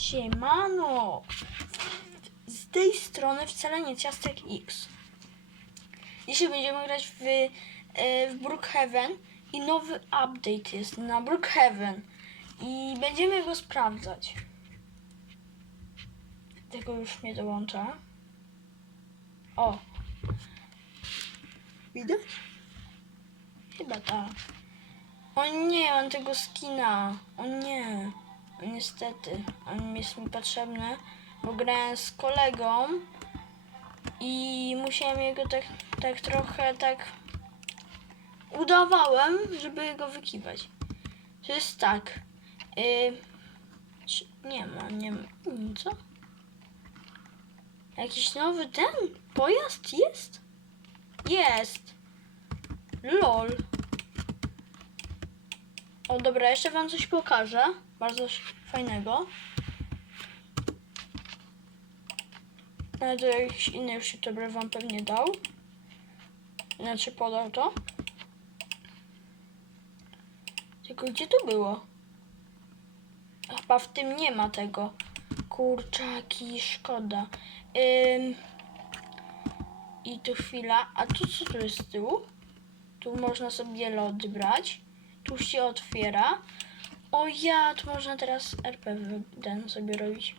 Siemano! Z tej strony wcale nie Ciastek X. Dzisiaj będziemy grać w, e, w Brookhaven i nowy update jest na Brookhaven i będziemy go sprawdzać. Tego już nie dołącza. O! Widać? Chyba tak. O nie, mam tego skina. O nie. Niestety, on jest mi potrzebny, bo grałem z kolegą i musiałem jego tak, tak trochę tak udawałem, żeby go wykiwać. To jest tak. Czy- nie ma, nie ma. mm, Co? Jakiś nowy ten pojazd jest? Jest. LOL. O dobra, jeszcze wam coś pokażę. Bardzo fajnego. Ale to jakiś inny już youtuber wam pewnie dał. Znaczy podał to. Tylko gdzie to było? Chyba w tym nie ma tego. Kurczaki, szkoda. Ym... I tu chwila. A tu co tu jest z tyłu? Tu można sobie lody brać. Tu się otwiera. O ja, tu można teraz RP ten sobie robić.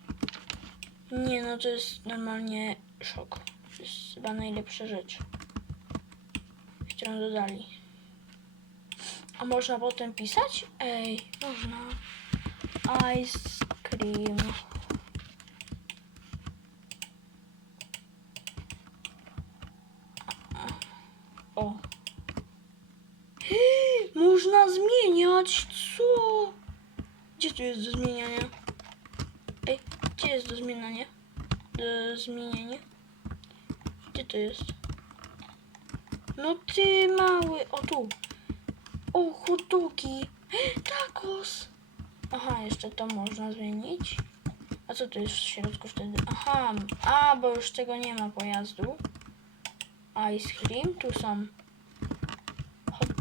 Nie no, to jest normalnie szok. To jest chyba najlepsza rzecz, którą dodali. A można potem pisać? Ej, można. Ice cream. O. Można zmieniać, co? Gdzie tu jest do zmieniania? Ej, gdzie jest do zmieniania? Do zmieniania? Gdzie to jest? No ty mały, o tu. O, hot dogi. Tacos. Aha, jeszcze to można zmienić. A co tu jest w środku wtedy? Aha, a, bo już tego nie ma pojazdu. Ice cream, tu są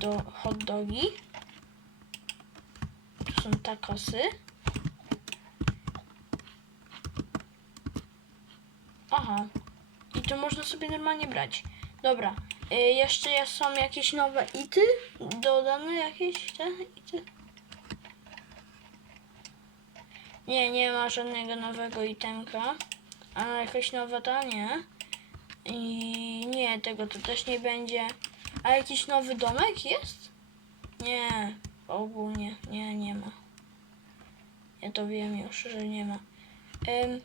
do, hot dogi. Tu są takosy. Aha. I to można sobie normalnie brać. Dobra. Y, jeszcze są jakieś nowe ity? Dodane jakieś te ity? Nie, nie ma żadnego nowego itemka. A jakaś nowa ta nie. I nie, tego to też nie będzie. A jakiś nowy domek jest? Nie, ogólnie nie, nie ma. Ja to wiem już, że nie ma. Ym...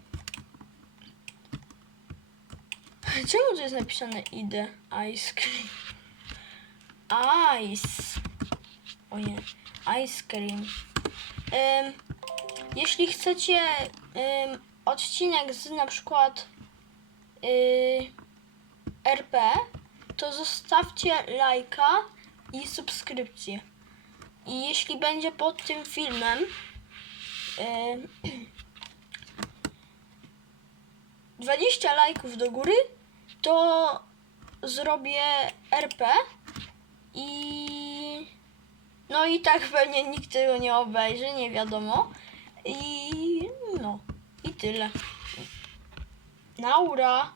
Czemu tu jest napisane idę? Ice cream. Ice. O nie. Ice cream. Jeśli chcecie odcinek z na przykład y, RP, to zostawcie lajka i subskrypcję. I jeśli będzie pod tym filmem y, 20 lajków do góry, to zrobię RP i no i tak pewnie nikt tego nie obejrzy, nie wiadomo. I no, i tyle. Naura.